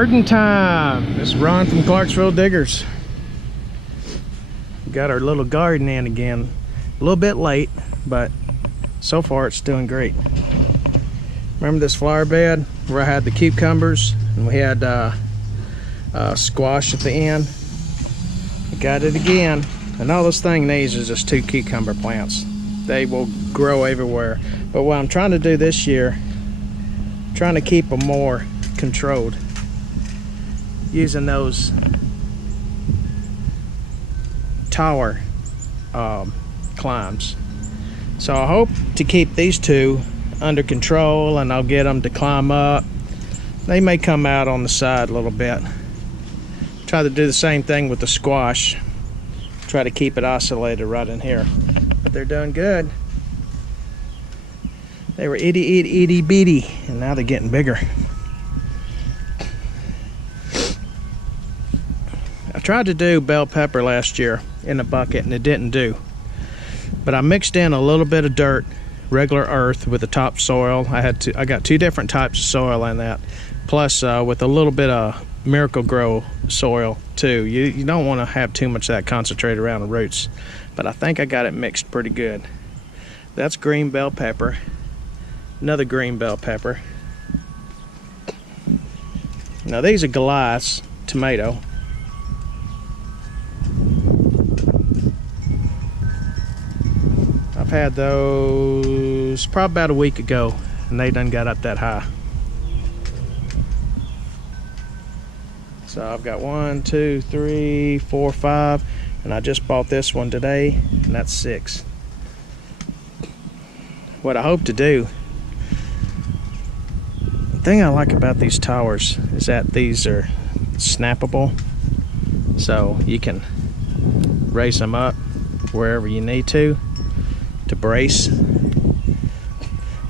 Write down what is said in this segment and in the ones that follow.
Garden time. This is Ron from Clarksville Diggers. We got our little garden in again. A little bit late, but so far it's doing great. Remember this flower bed where I had the cucumbers and we had squash at the end? We got it again. And all this thing needs is just 2 cucumber plants. They will grow everywhere. But what I'm trying to do this year, trying to keep them more controlled, using those tower climbs. So I hope to keep these 2 under control, and I'll get them to climb up. They may come out on the side a little bit. Try to do the same thing with the squash. Try to keep it isolated right in here. But they're doing good. They were itty bitty, and now they're getting bigger. I tried to do bell pepper last year in a bucket and it didn't do. But I mixed in a little bit of dirt, regular earth, with the topsoil. I got 2 different types of soil in that, plus with a little bit of Miracle Grow soil too. You don't want to have too much of that concentrated around the roots, but I think I got it mixed pretty good. That's green bell pepper, another green bell pepper. Now these are Goliaths tomato. I've had those probably about a week ago, and they done got up that high. So I've got 1, 2, 3, 4, 5, and I just bought this one today, and that's 6. What I hope to do, the thing I like about these towers is that these are snappable, so you can raise them up wherever you need to brace.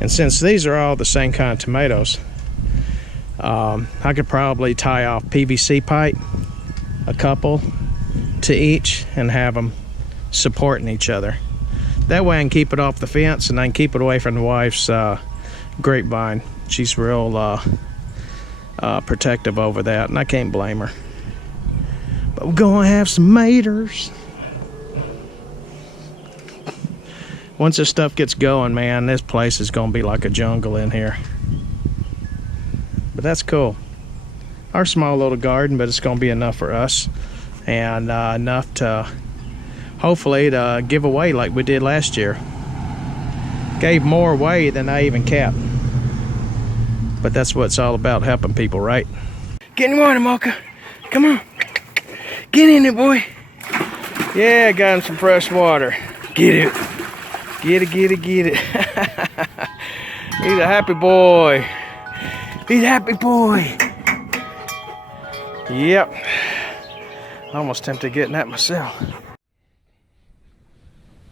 And since these are all the same kind of tomatoes, I could probably tie off PVC pipe, a couple to each, and have them supporting each other. That way I can keep it off the fence, and I can keep it away from the wife's grapevine. She's real protective over that, and I can't blame her. But we're gonna have some maters. Once this stuff gets going, man, this place is gonna be like a jungle in here. But that's cool. Our small little garden, but it's gonna be enough for us, and enough to hopefully to give away like we did last year. Gave more away than I even kept. But that's what it's all about, helping people, right? Get in the water, Mocha. Come on. Get in it, boy. Yeah, got him some fresh water. Get it. Get it, get it, get it. He's a happy boy. He's a happy boy. Yep. Almost tempted getting that myself.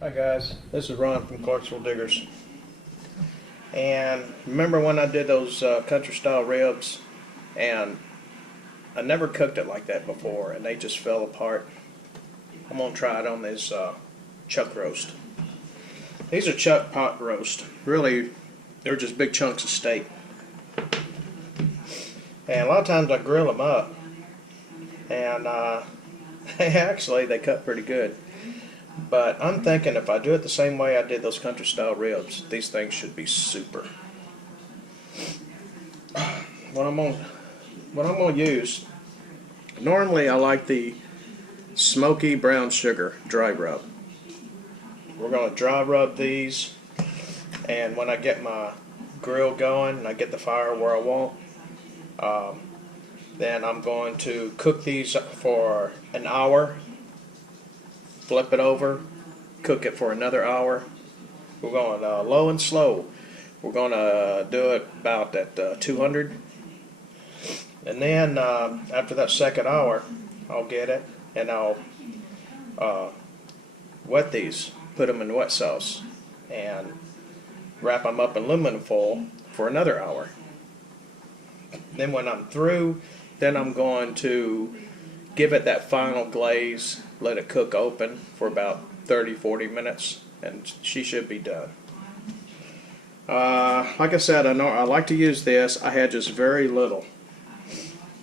Hi guys, this is Ron from Clarksville Diggers. And remember when I did those country style ribs, and I never cooked it like that before and they just fell apart? I'm gonna try it on this chuck roast. These are chuck pot roast. Really, they're just big chunks of steak. And a lot of times I grill them up, and actually they cut pretty good. But I'm thinking if I do it the same way I did those country style ribs, these things should be super. What I'm gonna use, normally I like the smoky brown sugar dry rub. We're going to dry rub these, and when I get my grill going and I get the fire where I want, then I'm going to cook these for an hour, flip it over, cook it for another hour. We're going low and slow. We're going to do it about at 200, and then after that second hour I'll get it and I'll wet these. Put them in wet sauce and wrap them up in aluminum foil for another hour. Then when I'm through, then I'm going to give it that final glaze, let it cook open for about 30-40 minutes, and she should be done. Like I said, I like to use this. I had just very little.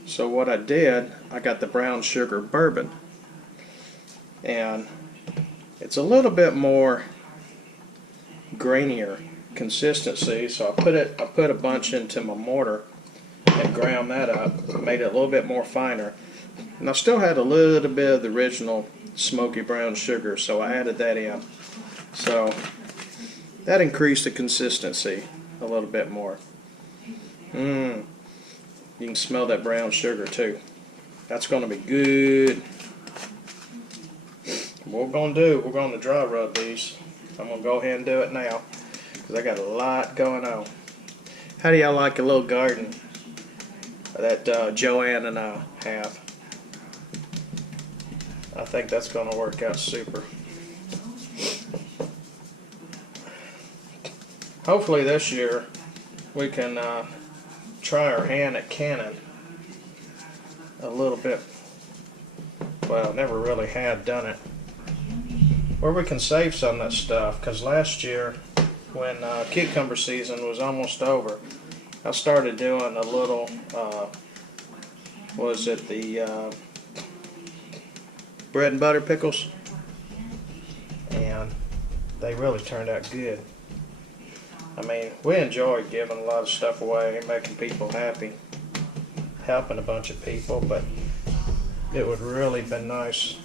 So what I did, I got the brown sugar bourbon, and it's a little bit more grainier consistency. So I put a bunch into my mortar and ground that up, made it a little bit more finer. And I still had a little bit of the original smoky brown sugar, so I added that in. So that increased the consistency a little bit more. You can smell that brown sugar too. That's going to be good. What we're going to do, we're going to dry rub these. I'm going to go ahead and do it now because I got a lot going on. How do y'all like a little garden that Joanne and I have? I think that's going to work out super. Hopefully this year we can try our hand at canning a little bit. Well, never really had done it. Where we can save some of that stuff, because last year when cucumber season was almost over, I started doing a little, was it the bread and butter pickles? And they really turned out good. I mean, we enjoyed giving a lot of stuff away, making people happy, helping a bunch of people, but it would really been nice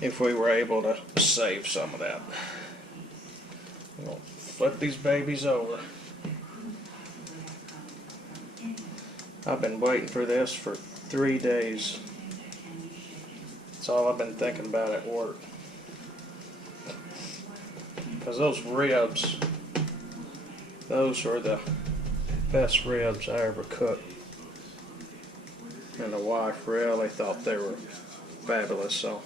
if we were able to save some of that. We'll flip these babies over. I've been waiting for this for 3 days. That's all I've been thinking about at work. Because those ribs, those were the best ribs I ever cooked. And the wife really thought they were fabulous, so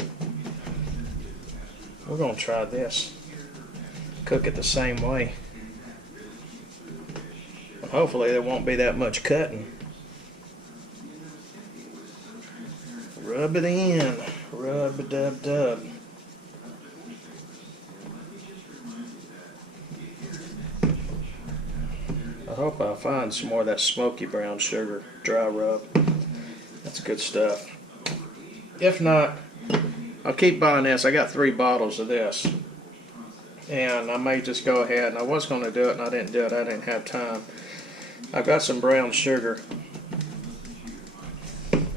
we're going to try this. Cook it the same way. And hopefully there won't be that much cutting. Rub it in. Rub-a-dub-dub. I hope I find some more of that smoky brown sugar dry rub. That's good stuff. If not, I'll keep buying this. I got 3 bottles of this. And I may just go ahead, and I was going to do it and I didn't do it. I didn't have time. I've got some brown sugar,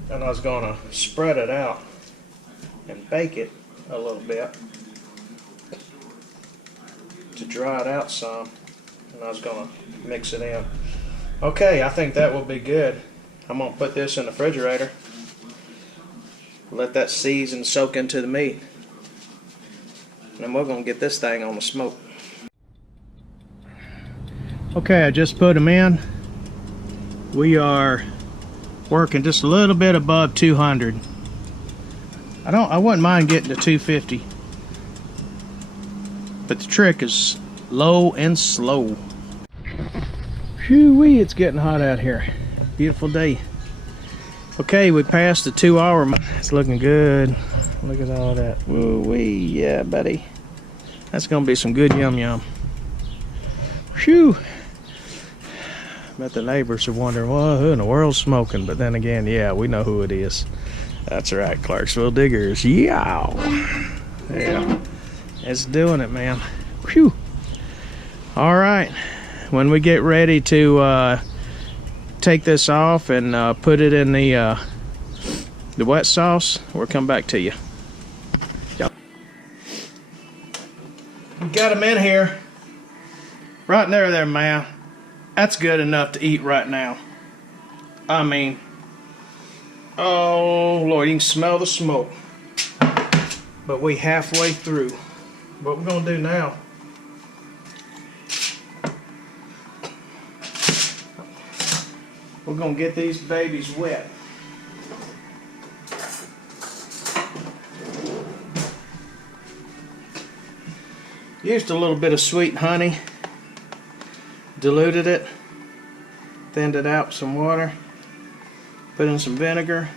and I was going to spread it out and bake it a little bit to dry it out some. And I was going to mix it in. Okay, I think that will be good. I'm going to put this in the refrigerator. Let that season soak into the meat. And then we're going to get this thing on the smoke. Okay, I just put them in. We are working just a little bit above 200. I wouldn't mind getting to 250. But the trick is low and slow. Phew-wee, it's getting hot out here. Beautiful day. Okay, we passed the 2 hour mark. It's looking good. Look at all that. Woo-wee, yeah, buddy. That's gonna be some good yum yum. Phew. Bet the neighbors are wondering, well, who in the world's smoking? But then again, yeah, we know who it is. That's right, Clarksville Diggers. Yow. Yeah, it's doing it, man. Phew. All right, when we get ready to take this off and put it in the wet sauce, we'll come back to you. Yep. We got them in here. Right there, man. That's good enough to eat right now. I mean, oh Lord, you can smell the smoke. But we halfway through. What we're gonna do now, we're gonna get these babies wet. Used a little bit of sweet honey, diluted it, thinned it out with some water, put in some vinegar.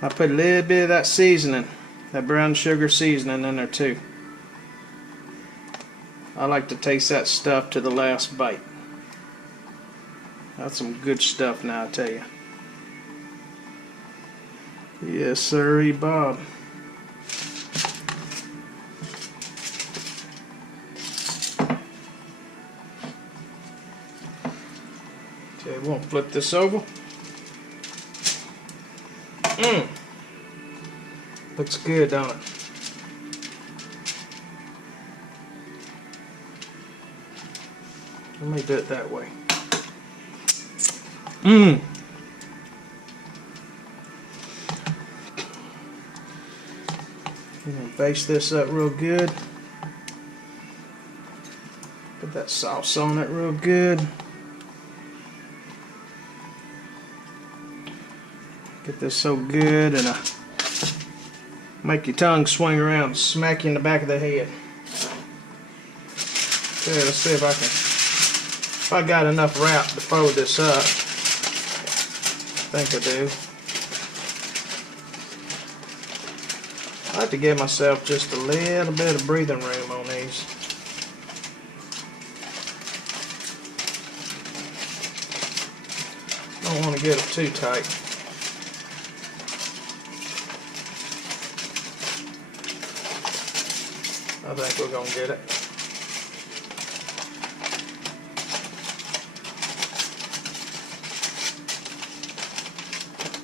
I put a little bit of that seasoning, that brown sugar seasoning in there too. I like to taste that stuff to the last bite. That's some good stuff now, I tell you. Yes, sirree, Bob. Okay, we'll flip this over. Looks good, don't it? Let me do it that way. I'm gonna baste this up real good. Put that sauce on it real good. Get this so good and make your tongue swing around and smack you in the back of the head. Okay, let's see if I got enough wrap to fold this up. I think I do. I like to give myself just a little bit of breathing room on these. Don't want to get them too tight. I think we're going to get it.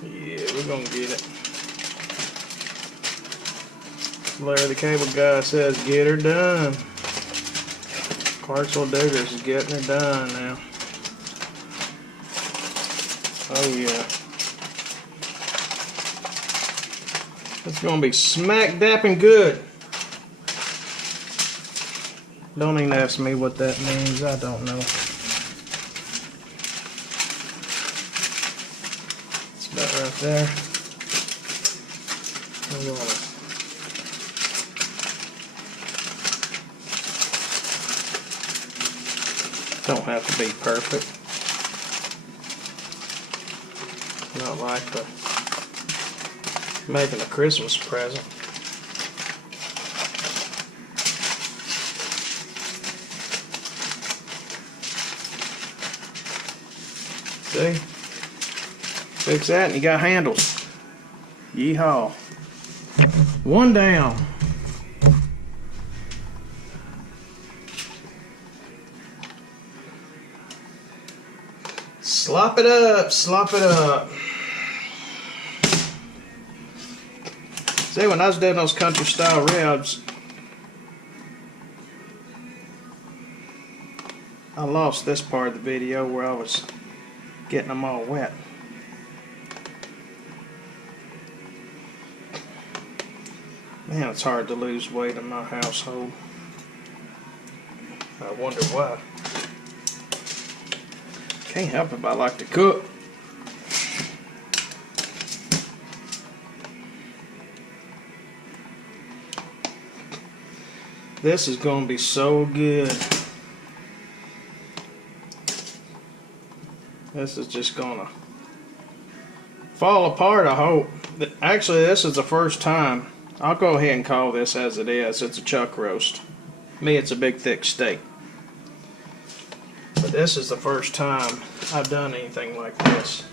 Yeah, we're going to get it. Larry the Cable Guy says, get her done. Clarksville Diggers is getting her done now. Oh yeah. It's going to be smack dapping good. Don't even ask me what that means. I don't know. It's about right there. I'm gonna don't have to be perfect. Not like making a Christmas present. See? Fix that and you got handles. Yeehaw. One down. Slop it up, slop it up. See, when I was doing those country style ribs, I lost this part of the video where I was getting them all wet. Man, it's hard to lose weight in my household. I wonder why. Can't help it, but I like to cook. This is going to be so good. This is just going to fall apart, I hope. Actually, this is the first time. I'll go ahead and call this as it is. It's a chuck roast. Me, it's a big thick steak. But this is the first time I've done anything like this.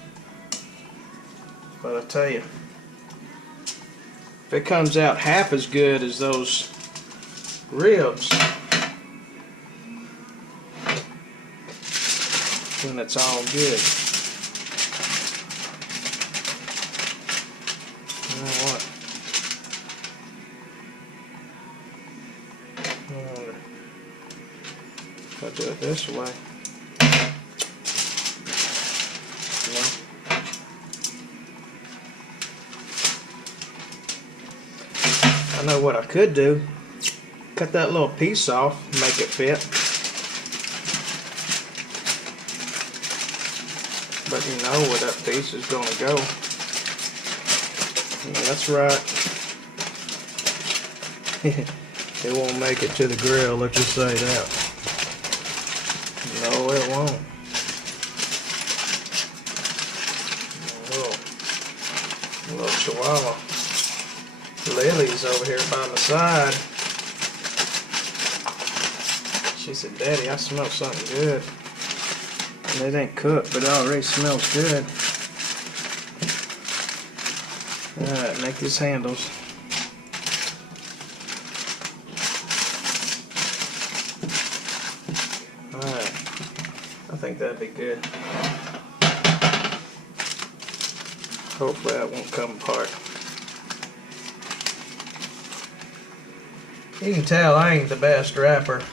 But I tell you, if it comes out half as good as those ribs, then it's all good. You know what? If I do it this way. I know what I could do. Cut that little piece off, make it fit. But you know where that piece is going to go. Yeah, that's right. It won't make it to the grill, let's just say that. No, it won't. Little chihuahua. Lily's over here by my side. She said, Daddy, I smell something good. It ain't cooked, but it already smells good. Alright, make these handles. Alright, I think that'd be good. Hopefully that won't come apart. You can tell I ain't the best wrapper.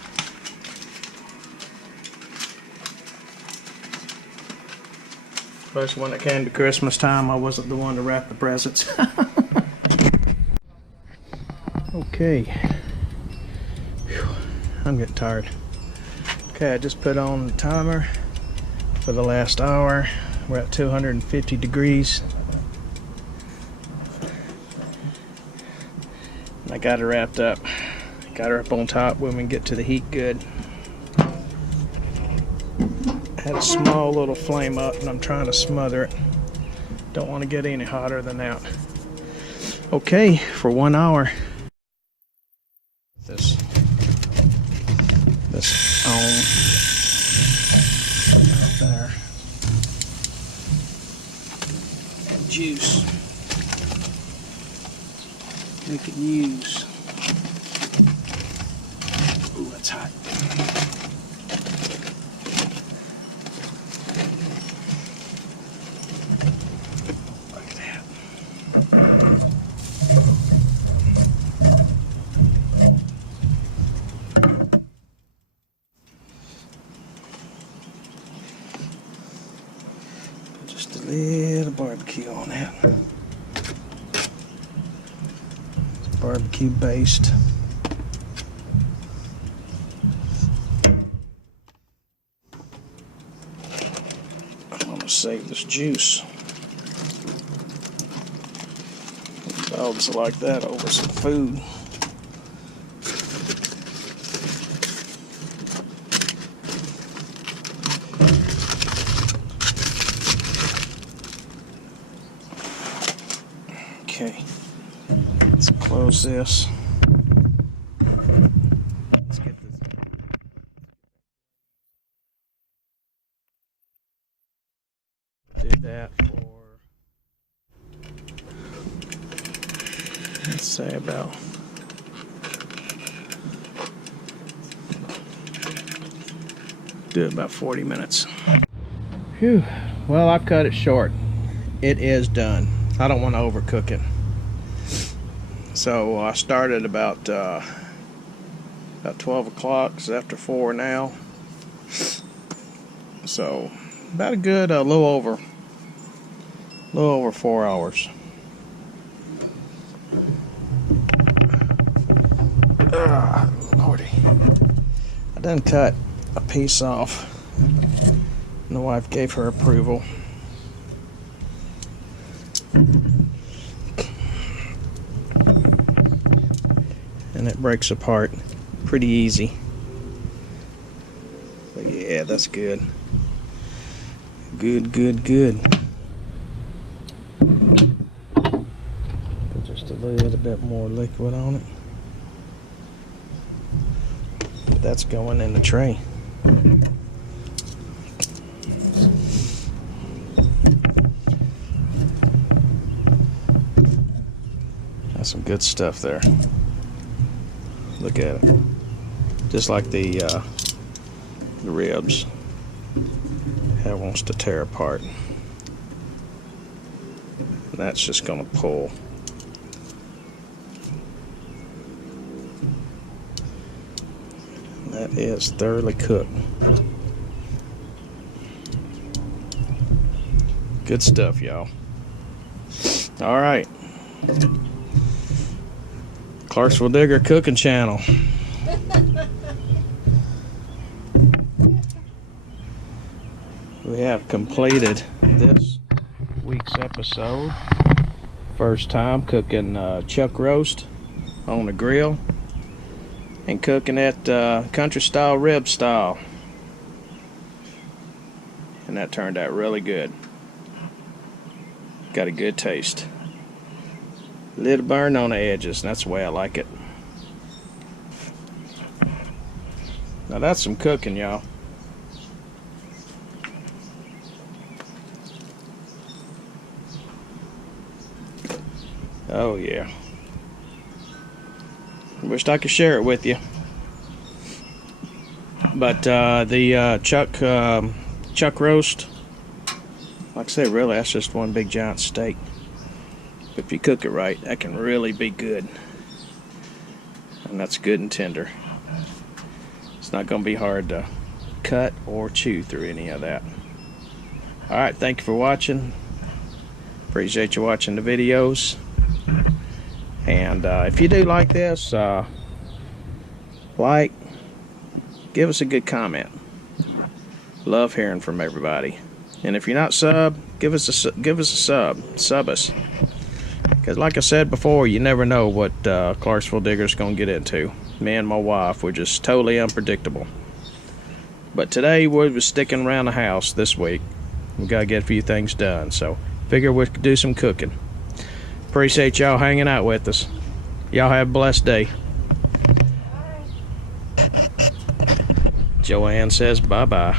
Especially when it came to Christmas time, I wasn't the one to wrap the presents. Okay. Whew. I'm getting tired. Okay, I just put on the timer for the last hour. We're at 250 degrees. I got it wrapped up. Got her up on top when we get to the heat good. Had a small little flame up and I'm trying to smother it. Don't want to get any hotter than that. Okay, for 1 hour. This on right there. And juice we can use. Ooh, that's hot. Look at that. Just a little barbecue on that. It's barbecue based. Save this juice. Dogs like that over some food. Okay, let's close this. Let's get this. Did that for, let's say about do it about 40 minutes. Phew. Well, I've cut it short. It is done. I don't want to overcook it. So I started about 12 o'clock. It's after 4 now. So about a good little over 4 hours. Lordy. I done cut a piece off. And the wife gave her approval. And it breaks apart pretty easy. But yeah, that's good. Good. Put just a little bit more liquid on it. That's going in the tray. That's some good stuff there. Look at it. Just like the ribs. That wants to tear apart. And that's just going to pull. That is thoroughly cooked. Good stuff, y'all. All right. Clarksville Digger Cooking Channel. We have completed this week's episode. First time cooking chuck roast on the grill and cooking it country style rib style, and that turned out really good. Got a good taste. A little burn on the edges, and that's the way I like it. Now that's some cooking, y'all. Oh yeah. Wished I could share it with you. But the chuck roast, like I say, really that's just one big giant steak. But if you cook it right, that can really be good. And that's good and tender. It's not going to be hard to cut or chew through any of that. Alright, thank you for watching. Appreciate you watching the videos. And if you do like this, give us a good comment. Love hearing from everybody. And if you're not sub, give us a sub us. Because like I said before, you never know what Clarksville Digger's gonna get into. Me and my wife, we're just totally unpredictable. But today we was sticking around the house this week. We gotta get a few things done, so figure we could do some cooking. Appreciate y'all hanging out with us. Y'all have a blessed day. Joanne says bye-bye.